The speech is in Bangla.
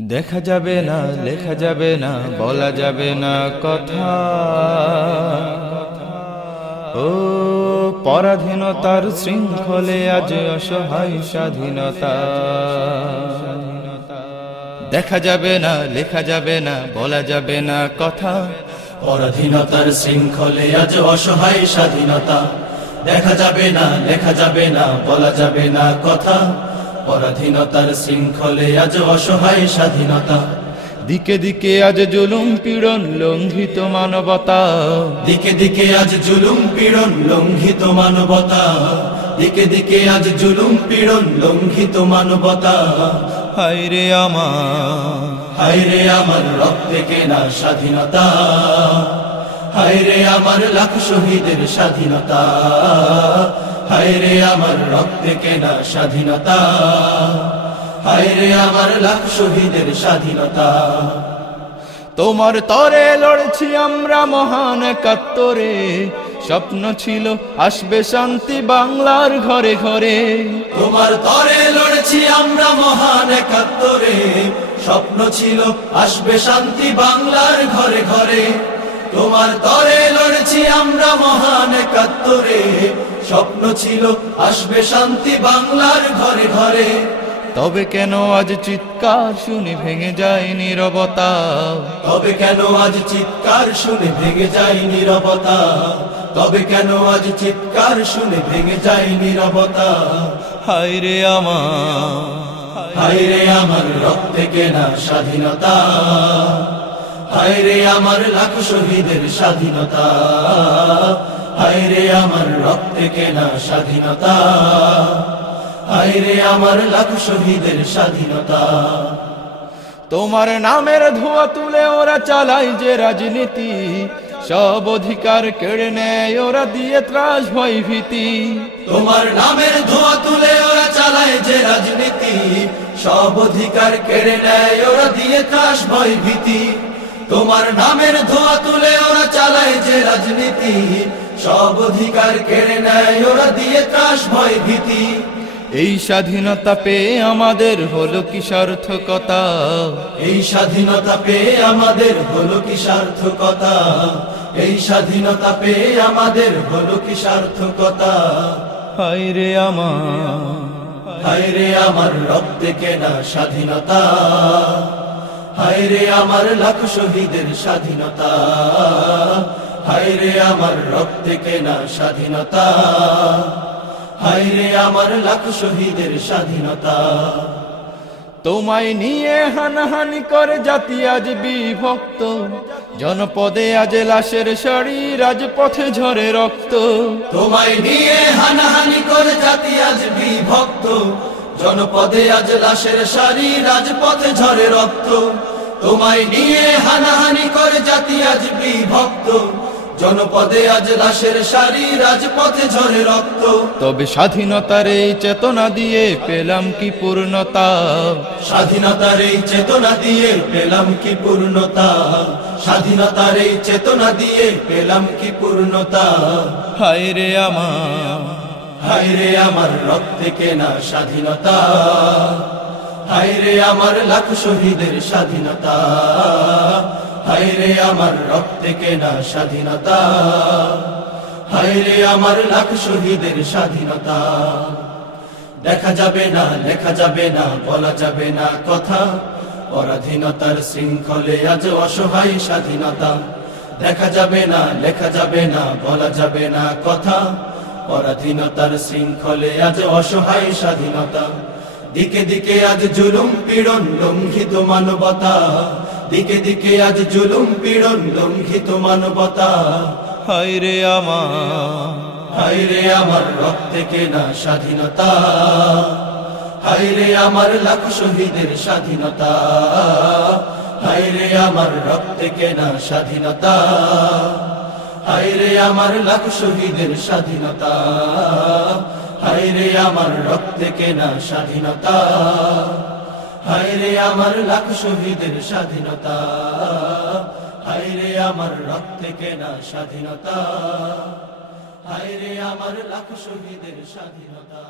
দেখা যাবে না, লেখা যাবে না, বলা যাবে না কথা। ও পরাধীনতার শৃঙ্খলে আজ অসহায় স্বাধীনতা। দেখা যাবে না, লেখা যাবে না, বলা যাবে না কথা। পরাধীনতার শৃঙ্খলে আজ অসহায় স্বাধীনতা। দেখা যাবে না, লেখা যাবে না, বলা যাবে না কথা। পরাধীনতার শৃঙ্খলে আজ অসহায় স্বাধীনতা। দিকে দিকে আজ জুলুম পীড়ন, লঙ্ঘিত মানবতা। দিকে দিকে আজ জুলুম পীড়ন, লঙ্ঘিত মানবতা। দিকে দিকে আজ জুলুম পীড়ন, লঙ্ঘিত মানবতা। হায়রে আমার, হায়রে আমার রক্তে কেনা স্বাধীনতা। হায়রে আমার লাখ শহীদের স্বাধীনতা। হায়রে আমার রক্তে কেনা স্বাধীনতা। হায়রে আমার লাখ শহীদের স্বাধীনতা। তোমার তরে লড়ছি আমরা মহান একাত্তরে। স্বপ্ন ছিল আসবে শান্তি বাংলার ঘরে ঘরে। তোমার তরে লড়ছি আমরা মহান একাত্তরে। স্বপ্ন ছিল আসবে শান্তি বাংলার ঘরে ঘরে। তোমার তরে লড়ছি আমরা মহান একাত্তরে। স্বপ্ন ছিল আসবে শান্তি বাংলার ঘরে ঘরে। তবে কেন আজ চিৎকার শুনে ভেঙে যায় নীরবতা? তবে কেন আজ চিৎকার শুনে ভেঙে যায় নীরবতা? তবে কেন আজ চিৎকার শুনে ভেঙে যায় নীরবতা? হায়রে আমার, হায়রে আমার রক্তে কেনা স্বাধীনতা। হায়রে আমার লাখ শহীদের স্বাধীনতা। হায়রে আমার রক্তে কেনা স্বাধীনতা। হায়রে আমার লাখ শহীদের স্বাধীনতা। তোমার নামের ধোঁয়া তুলে ওরা চালায় যে রাজনীতি। সব অধিকার কেড়ে নেয় ওরা দিয়ে ত্রাস ভয় ভীতি। তোমার নামের ধোঁয়া তুলে ওরা চালায় যে রাজনীতি। সব অধিকার কেড়ে নেয় ওরা দিয়ে ত্রাস ভয় ভীতি। তোমার নামের ধোঁয়া তুলে ওরা চালায় যে রাজনীতি। সব অধিকার কেড়ে নেয় ওরা দিয়ে ত্রাস ভয় ভীতি। এই স্বাধীনতা পেয়ে আমাদের হলো কি সার্থকতা? এই স্বাধীনতা পেয়ে আমাদের হলো কি সার্থকতা? এই স্বাধীনতা পেয়ে আমাদের হলো কি সার্থকতা? হায়রে আমার, হায়রে আমার রক্তে কেনা স্বাধীনতা। হায়রে আমার লাখ শহীদের স্বাধীনতা। হায়রে আমার রক্তে কেনা স্বাধীনতা। হায়রে আমার লাখ শহীদের স্বাধীনতা। তোমায় নিয়ে হানাহানি করে জাতি আজ বিভক্ত। জনপদে আজ লাশের সারি, রাজপথে ঝরে রক্ত। তোমায় নিয়ে হানাহানি করে জাতি আজ বিভক্ত। জনপদে আজ লাশের সারি, রাজপথে ঝরে রক্ত। তোমায় নিয়ে হানাহানি করে জাতি আজ বিভক্ত। জনপদে আজ লাশের সারি, রাজপথে ঝরে রক্ত। তবে স্বাধীনতার এই চেতনা দিয়ে পেলাম কি পূর্ণতা? স্বাধীনতার এই চেতনা দিয়ে পেলাম কি পূর্ণতা? স্বাধীনতার এই চেতনা দিয়ে পেলাম কি পূর্ণতা? হায়রে আমার, হায়রে আমার রক্তে কেনা স্বাধীনতা। হায়রে আমার লাখ শহীদের স্বাধীনতা। হায়রে আমার রক্তে কেনা স্বাধীনতা। হায়রে আমার লাখ শহীদের স্বাধীনতা। দেখা যাবে না, লেখা যাবে না, বলা যাবে না কথা। পরাধীনতার শৃঙ্খলে আজ অসহায় স্বাধীনতা। দেখা যাবে না, লেখা যাবে না, বলা যাবে না কথা। পরাধীনতার শৃঙ্খলে আজ অসহায় স্বাধীনতা। দিকে দিকে আজ জুলুম পীড়ন, লঙ্ঘিত মানবতা। দিকে দিকে আজ জুলুম পীড়ন, লঙ্ঘিত মানবতা। হায়রে আমার, হায়রে আমার রক্তে কেনা স্বাধীনতা। হায়রে আমার লাখ শহীদের স্বাধীনতা। হায়রে আমার রক্তে কেনা স্বাধীনতা। হায়রে আমার লাখ শহীদের স্বাধীনতা। হায়রে আমার রক্তে কেনা স্বাধীনতা। হায়রে আমার লাখ শহীদের স্বাধীনতা। হায়রে আমার রক্তে কেনা স্বাধীনতা। হায়রে আমার লাখ শহীদের স্বাধীনতা।